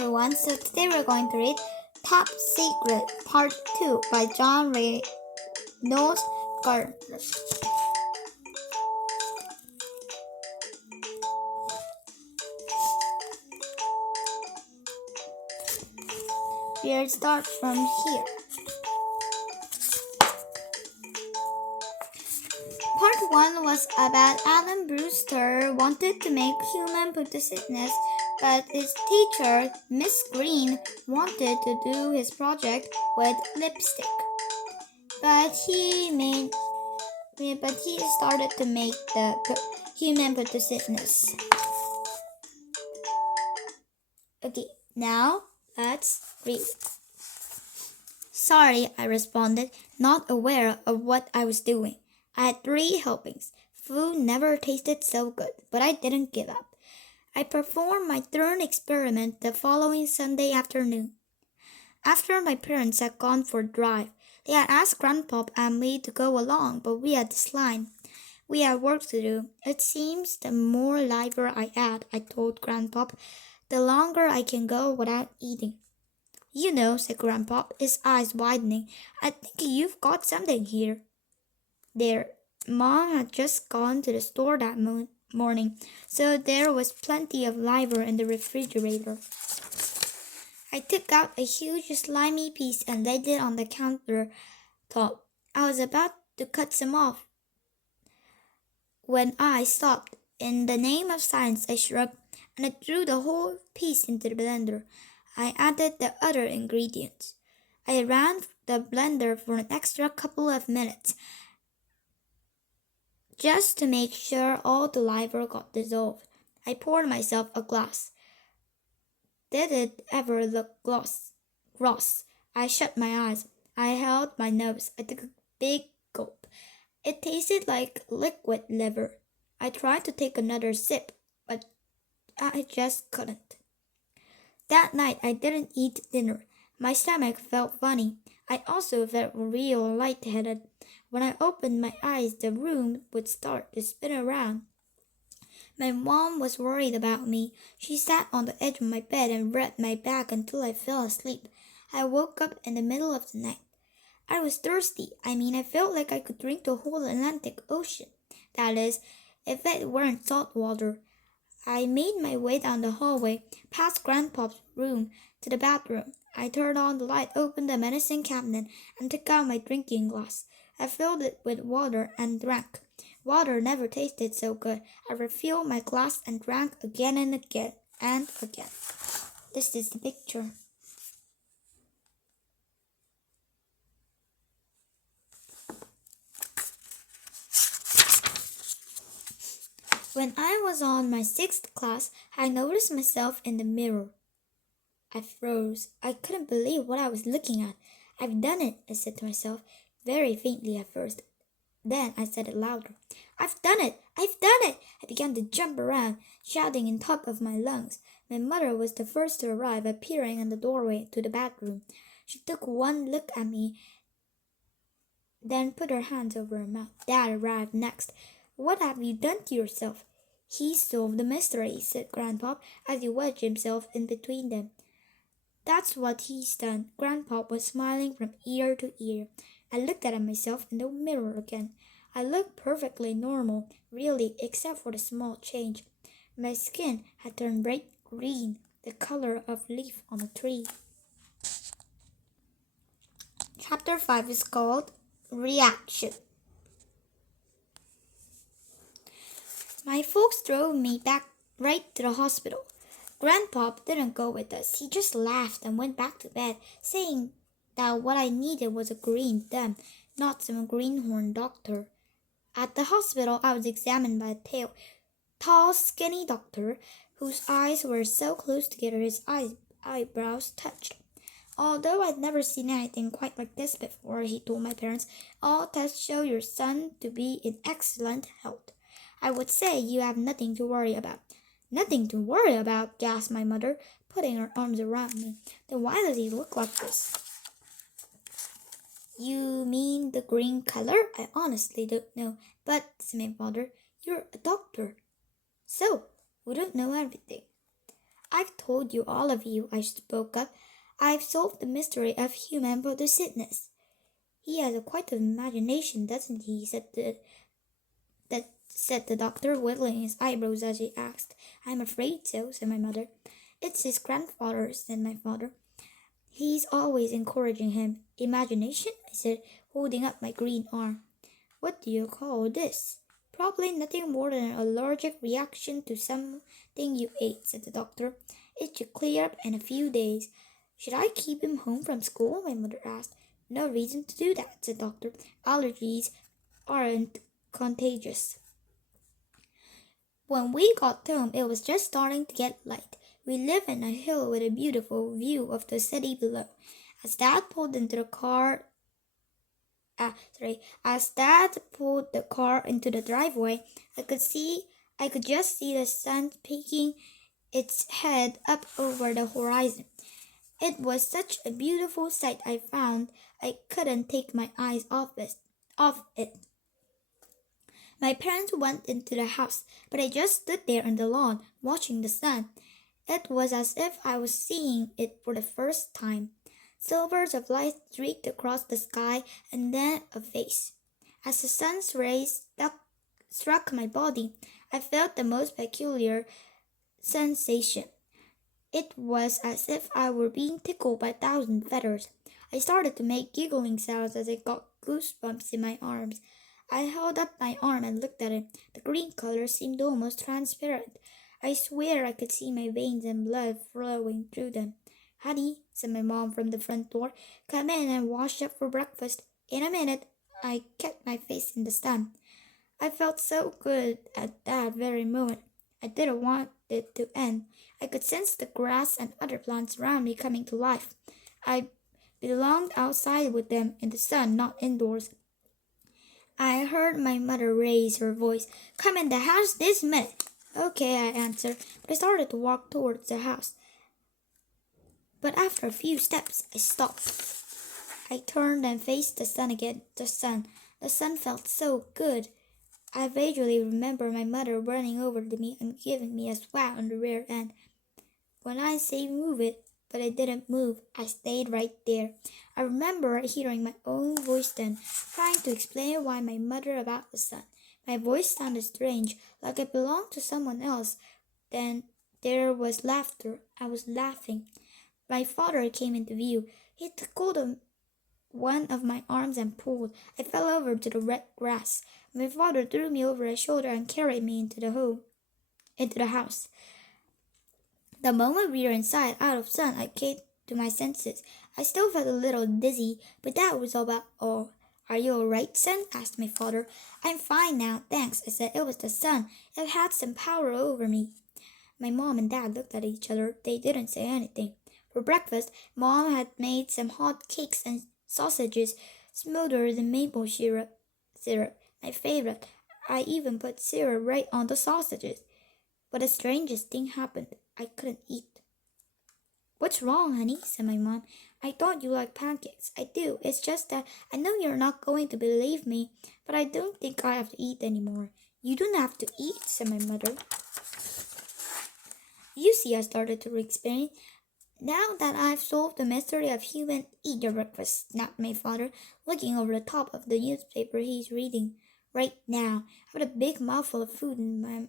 everyone, so today we're going to read Top Secret Part 2 by John Reynolds Gardner. We'll start from here. Part 1 was about Alan Brewster wanted to make human photosynthesis, but his teacher, Miss Green, wanted to do his project with lipstick. But he started to make the human photosynthesis. Okay, now let's read. Sorry, I responded, not aware of what I was doing. I had 3 helpings. Food never tasted so good, but I didn't give up. I performed my third experiment the following Sunday afternoon. After my parents had gone for a drive, they had asked Grandpa and me to go along, but we had declined. We had work to do. It seems the more liver I add, I told Grandpa, the longer I can go without eating. You know, said Grandpa, his eyes widening, I think you've got something here. There, Mom had just gone to the store that morning, so there was plenty of liver in the refrigerator. I took out a huge slimy piece and laid it on the countertop. I was about to cut some off when I stopped. In the name of science, I shrugged, and I threw the whole piece into the blender. I added the other ingredients. I ran the blender for an extra couple of minutes, just to make sure all the liver got dissolved. I poured myself a glass. Did it ever look gross? I shut my eyes. I held my nose. I took a big gulp. It tasted like liquid liver. I tried to take another sip, but I just couldn't. That night I didn't eat dinner. My stomach felt funny. I also felt real lightheaded. When I opened my eyes, the room would start to spin around. My mom was worried about me. She sat on the edge of my bed and rubbed my back until I fell asleep. I woke up in the middle of the night. I was thirsty. I felt like I could drink the whole Atlantic Ocean. That is, if it weren't salt water. I made my way down the hallway, past Grandpa's room, to the bathroom. I turned on the light, opened the medicine cabinet, and took out my drinking glass. I filled it with water and drank. Water never tasted so good. I refilled my glass and drank again and again and again. This is the picture. When I was on my 6th class, I noticed myself in the mirror. I froze. I couldn't believe what I was looking at. I've done it, I said to myself, very faintly at first. Then I said it louder. I've done it! I've done it! I began to jump around, shouting in top of my lungs. My mother was the first to arrive, appearing in the doorway to the bathroom. She took one look at me, then put her hands over her mouth. Dad arrived next. What have you done to yourself? He solved the mystery, said Grandpa, as he wedged himself in between them. That's what he's done. Grandpa was smiling from ear to ear. I looked at myself in the mirror again. I looked perfectly normal, really, except for the small change. My skin had turned bright green, the color of a leaf on a tree. Chapter 5 is called Reaction. My folks drove me back right to the hospital. Grandpa didn't go with us. He just laughed and went back to bed, saying that what I needed was a green thumb, not some greenhorn doctor. At the hospital, I was examined by a tall, skinny doctor whose eyes were so close together his eyebrows touched. Although I'd never seen anything quite like this before, he told my parents, all tests show your son to be in excellent health. I would say you have nothing to worry about. Nothing to worry about, gasped my mother, putting her arms around me. Then why does he look like this? You mean the green color? I honestly don't know. But, said my father, you're a doctor. So, we don't know everything. I've told you, all of you, I spoke up. I've solved the mystery of human photosynthesis. He has quite an imagination, doesn't he? Said the doctor, wiggling his eyebrows as he asked. I'm afraid so, said my mother. It's his grandfather, said my father. He's always encouraging him. Imagination? I said, holding up my green arm. What do you call this? Probably nothing more than an allergic reaction to something you ate, said the doctor. It should clear up in a few days. Should I keep him home from school? My mother asked. No reason to do that, said the doctor. Allergies aren't contagious. When we got home, it was just starting to get light. We live in a hill with a beautiful view of the city below. As Dad pulled into the car, As Dad pulled the car into the driveway, I could just see the sun peeking its head up over the horizon. It was such a beautiful sight I found I couldn't take my eyes off it. My parents went into the house, but I just stood there on the lawn, watching the sun. It was as if I was seeing it for the first time. Silvers of light streaked across the sky, and then a face. As the sun's rays struck my body, I felt the most peculiar sensation. It was as if I were being tickled by 1,000 feathers. I started to make giggling sounds as I got goosebumps in my arms. I held up my arm and looked at it. The green color seemed almost transparent. I swear I could see my veins and blood flowing through them. Honey, said my mom from the front door, come in and wash up for breakfast. In a minute. I kept my face in the sun. I felt so good at that very moment. I didn't want it to end. I could sense the grass and other plants around me coming to life. I belonged outside with them in the sun, not indoors. I heard my mother raise her voice. Come in the house this minute. Okay, I answered, but I started to walk towards the house. But after a few steps, I stopped. I turned and faced the sun again. The sun felt so good. I vaguely remember my mother running over to me and giving me a swat on the rear end. When I say move it, but I didn't move, I stayed right there. I remember hearing my own voice then, trying to explain why my mother about the sun. My voice sounded strange, like it belonged to someone else. Then there was laughter. I was laughing. My father came into view. He tickled one of my arms and pulled. I fell over to the wet grass. My father threw me over his shoulder and carried me into the house. The moment we were inside, out of sun, I came to my senses. I still felt a little dizzy, but that was about all. Are you all right, son? Asked my father. I'm fine now, thanks, I said. It was the sun. It had some power over me. My mom and dad looked at each other. They didn't say anything. For breakfast, Mom had made some hot cakes and sausages smothered in maple syrup, my favorite. I even put syrup right on the sausages. But the strangest thing happened. I couldn't eat. What's wrong, honey? Said my mom. I thought you liked pancakes. I do. It's just that I know you're not going to believe me, but I don't think I have to eat anymore. You don't have to eat, said my mother. You see, I started to explain. Now that I've solved the mystery of human, eat your breakfast, snapped my father, looking over the top of the newspaper he's reading. Right now, I had a big mouthful of food in my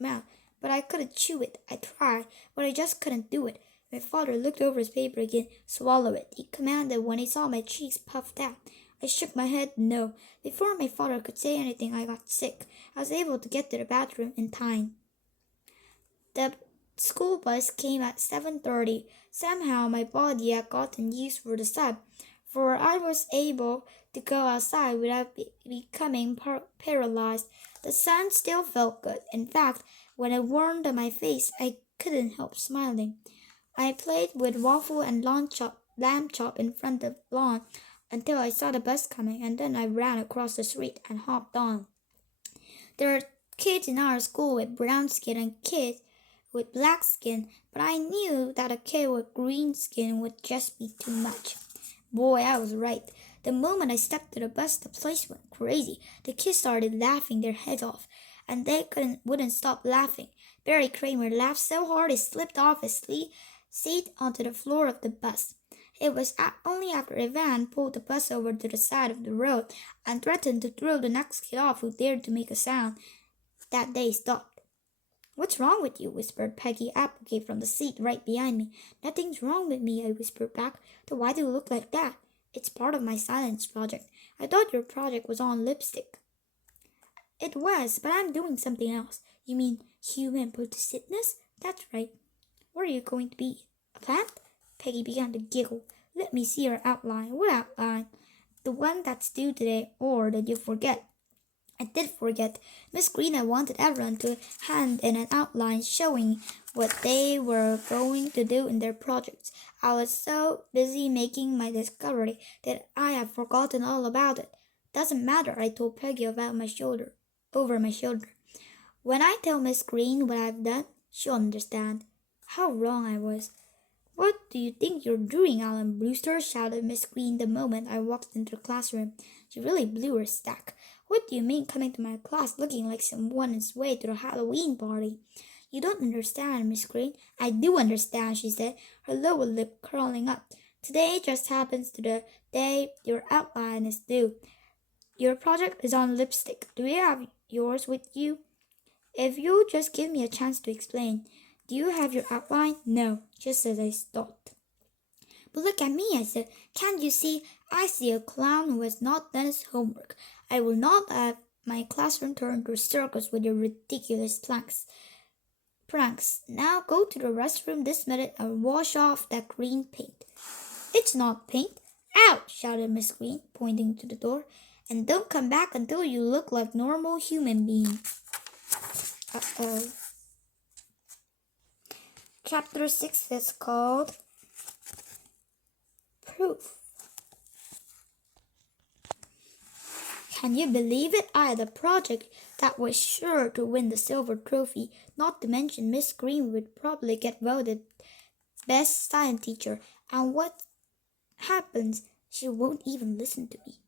mouth, but I couldn't chew it. I tried, but I just couldn't do it. My father looked over his paper again. Swallow it, he commanded when he saw my cheeks puffed out. I shook my head no. Before my father could say anything, I got sick. I was able to get to the bathroom in time. The school bus came at 7:30. Somehow my body had gotten used for the sun, for I was able to go outside without becoming paralyzed. The sun still felt good. In fact, when it warmed on my face, I couldn't help smiling. I played with waffle and lamb chop in front of the lawn until I saw the bus coming, and then I ran across the street and hopped on. There are kids in our school with brown skin and kids with black skin, but I knew that a kid with green skin would just be too much. Boy, I was right. The moment I stepped to the bus, the place went crazy. The kids started laughing their heads off, and they wouldn't stop laughing. Barry Kramer laughed so hard he slipped off his seat onto the floor of the bus. It was only after Ivan pulled the bus over to the side of the road and threatened to throw the next kid off who dared to make a sound that they stopped. "What's wrong with you?" whispered Peggy Applegate from the seat right behind me. "Nothing's wrong with me," I whispered back. "Then why do you look like that?" "It's part of my science project." "I thought your project was on lipstick." "It was, but I'm doing something else." "You mean human photosynthesis?" "That's right." "What are you going to be? A plant?" Peggy began to giggle. "Let me see your outline." "What outline?" "The one that's due today, or did you forget?" I did forget. Miss Green had wanted everyone to hand in an outline showing what they were going to do in their projects. I was so busy making my discovery that I had forgotten all about it. "Doesn't matter," I told Peggy over my shoulder. "When I tell Miss Green what I've done, she'll understand." How wrong I was. "What do you think you're doing, Alan Brewster?" shouted Miss Green the moment I walked into the classroom. She really blew her stack. "What do you mean coming to my class looking like someone on his way to the Halloween party?" "You don't understand, Miss Green." "I do understand," she said, her lower lip curling up. "Today just happens to the day your outline is due. Your project is on lipstick. Do you have yours with you?" "If you'll just give me a chance to explain." "Do you have your outline?" "No," just as I thought. "But look at me," I said. "Can't you see? I see a clown who has not done his homework. I will not have my classroom turned into a circus with your ridiculous pranks. Now go to the restroom this minute and wash off that green paint." "It's not paint." "Out!" shouted Miss Green, pointing to the door. "And don't come back until you look like normal human beings." Uh-oh. Chapter 6 is called Proof. Can you believe it? I had a project that was sure to win the silver trophy, not to mention Miss Green would probably get voted best science teacher. And what happens? She won't even listen to me.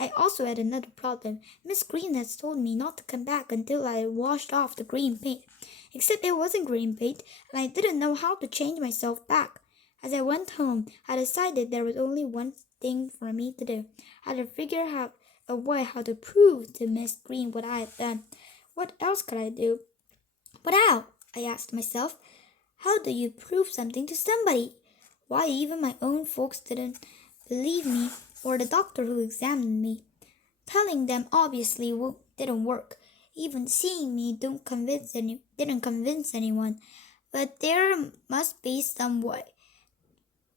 I also had another problem. Miss Green has told me not to come back until I had washed off the green paint. Except it wasn't green paint, and I didn't know how to change myself back. As I went home, I decided there was only one thing for me to do. I had to figure out a way how to prove to Miss Green what I had done. What else could I do? "But how?" I asked myself. "How do you prove something to somebody?" Why, even my own folks didn't believe me, or the doctor who examined me. Telling them obviously didn't work. Even seeing me didn't convince anyone. But there must be some way.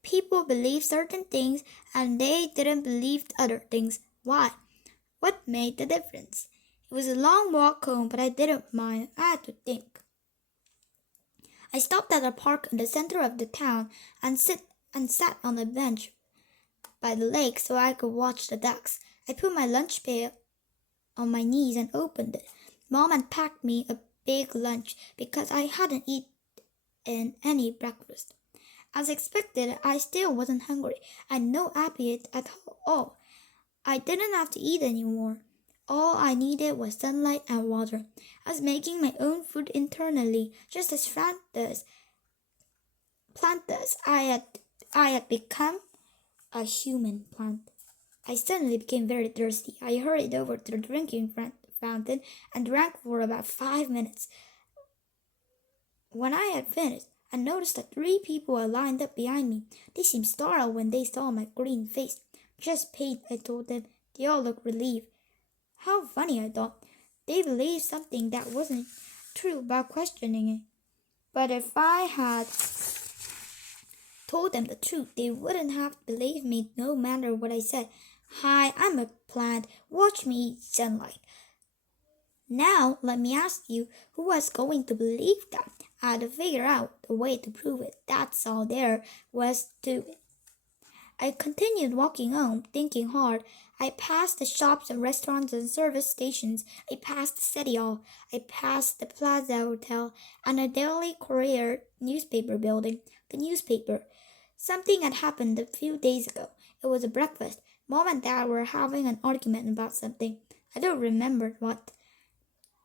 People believe certain things and they didn't believe other things. Why? What made the difference? It was a long walk home, but I didn't mind. I had to think. I stopped at a park in the center of the town and sat on a bench by the lake so I could watch the ducks. I put my lunch pail on my knees and opened it. Mom had packed me a big lunch because I hadn't eaten any breakfast. As expected, I still wasn't hungry. I had no appetite at all. I didn't have to eat anymore. All I needed was sunlight and water. I was making my own food internally, just as Plant does. I had become a human plant. I suddenly became very thirsty. I hurried over to the drinking fountain and drank for about 5 minutes. When I had finished, I noticed that 3 people had lined up behind me. They seemed startled when they saw my green face. "Just paint," I told them. They all looked relieved. How funny, I thought. They believed something that wasn't true about questioning it. But if I had told them the truth, they wouldn't have believed me no matter what I said. "Hi, I'm a plant. Watch me eat sunlight." Now, let me ask you, who was going to believe that? I had to figure out a way to prove it. That's all there was to it. I continued walking home, thinking hard. I passed the shops and restaurants and service stations. I passed the City Hall. I passed the Plaza Hotel and the Daily Courier newspaper building. The newspaper. Something had happened a few days ago. It was a breakfast. Mom and Dad were having an argument about something. I don't remember what.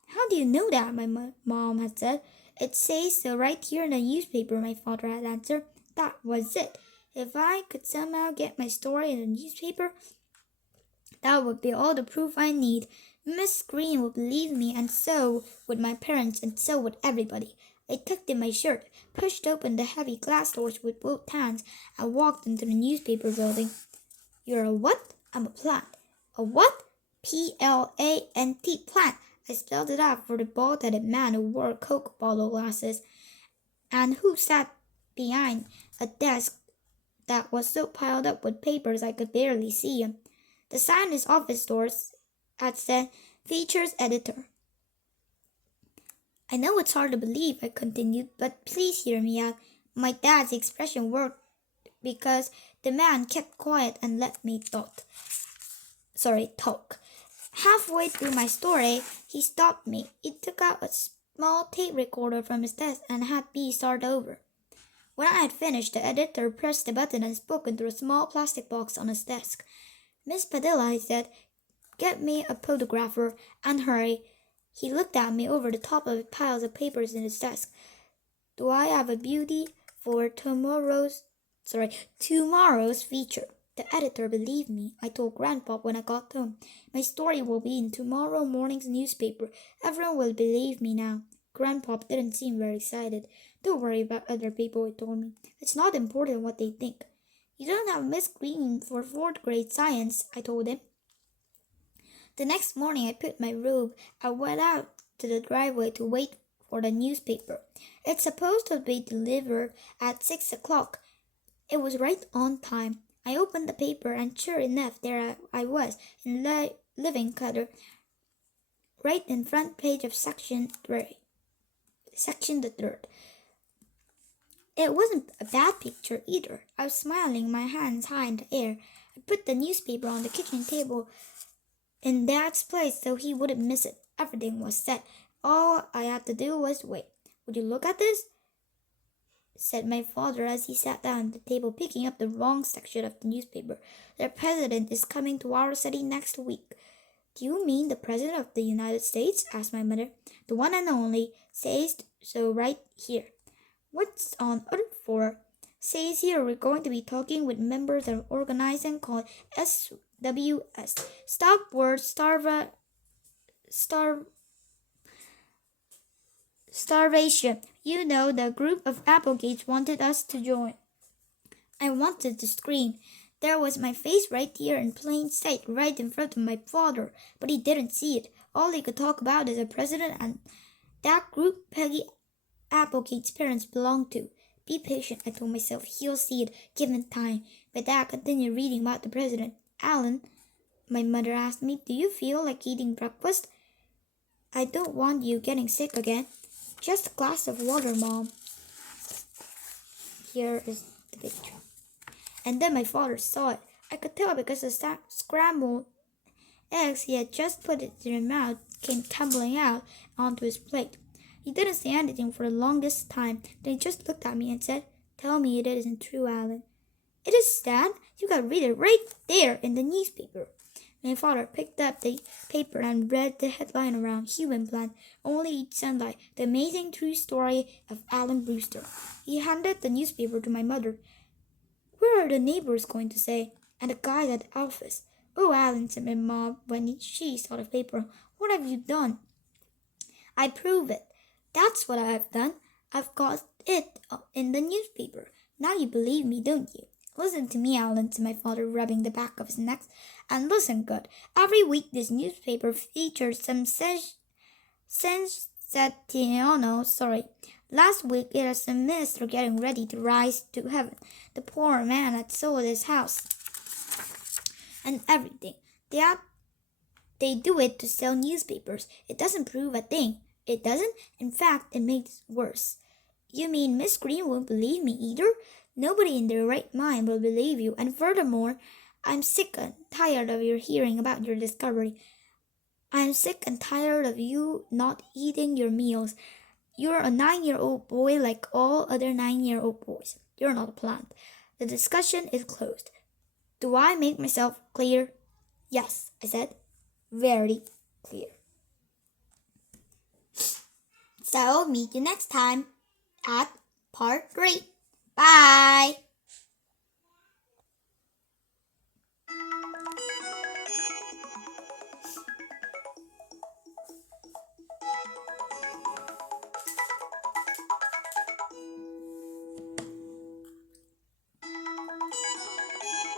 "How do you know that?" my mom had said. It says so right here in the newspaper, my father had answered. That was it. If I could somehow get my story in the newspaper, that would be all the proof I need. Miss Green would believe me, and so would my parents, and so would everybody. I tucked in my shirt, pushed open the heavy glass doors with both hands, and walked into the newspaper building. You're a what? I'm a plant. A what? P-L-A-N-T, plant. I spelled it out for the bald-headed man who wore Coke bottle glasses and who sat behind a desk that was so piled up with papers I could barely see him. The sign in his office doors had said, Features Editor. I know it's hard to believe, I continued, but please hear me out. My dad's expression worked because the man kept quiet and let me talk. Halfway through my story, he stopped me. He took out a small tape recorder from his desk and had me start over. When I had finished, the editor pressed the button and spoke into a small plastic box on his desk. Miss Padilla, he said, get me a photographer and hurry. He looked at me over the top of the piles of papers in his desk. Do I have a beauty for tomorrow's feature? The editor believed me. I told Grandpa when I got home. My story will be in tomorrow morning's newspaper. Everyone will believe me now. Grandpa didn't seem very excited. Don't worry about other people, he told me. It's not important what they think. You don't have Miss Green for 4th grade science, I told him. The next morning I put my robe and went out to the driveway to wait for the newspaper. It's supposed to be delivered at 6 o'clock. It was right on time. I opened the paper and sure enough, there I was in living color, right in front page of section the 3rd. It wasn't a bad picture either. I was smiling, my hands high in the air. I put the newspaper on the kitchen table in Dad's place so he wouldn't miss it. Everything was set. All I had to do was wait. Would you look at this? Said my father as he sat down at the table picking up the wrong section of the newspaper. The president is coming to our city next week. Do you mean the president of the United States? Asked my mother. The one and only. Says so right here. What's on earth for? Says here we're going to be talking with members of an organization called SWS. Stop word starvation. You know, the group of Applegates wanted us to join. I wanted to scream. There was my face right here in plain sight, right in front of my father, but he didn't see it. All he could talk about is the president and that group Peggy Applegate's parents belonged to. Be patient, I told myself. He'll see it, given time. My dad continued reading about the president. Alan, my mother asked me, do you feel like eating breakfast? I don't want you getting sick again. Just a glass of water, Mom. Here is the picture. And then my father saw it. I could tell because the scrambled eggs he had just put into his mouth came tumbling out onto his plate. He didn't say anything for the longest time. Then he just looked at me and said, Tell me it isn't true, Alan. It is, Dad. You can read it right there in the newspaper. My father picked up the paper and read the headline around Human Plant, Only Eat Sunlight, the amazing true story of Alan Brewster. He handed the newspaper to my mother. What are the neighbors going to say? And the guy at the office. Oh, Alan, said my mom when she saw the paper. What have you done? I prove it. That's what I have done. I've got it in the newspaper. Now you believe me, don't you? Listen to me, Alan, said my father, rubbing the back of his neck. And listen good. Every week this newspaper features some sensational story. Last week it has the minister getting ready to rise to heaven. The poor man had sold his house and everything. They do it to sell newspapers. It doesn't prove a thing. It doesn't. In fact, it makes it worse. You mean Miss Green won't believe me either? Nobody in their right mind will believe you. And furthermore, I'm sick and tired of your hearing about your discovery. I'm sick and tired of you not eating your meals. You're a 9-year-old boy like all other 9-year-old boys. You're not a plant. The discussion is closed. Do I make myself clear? Yes, I said. Very clear. So meet you next time at part 3. Bye!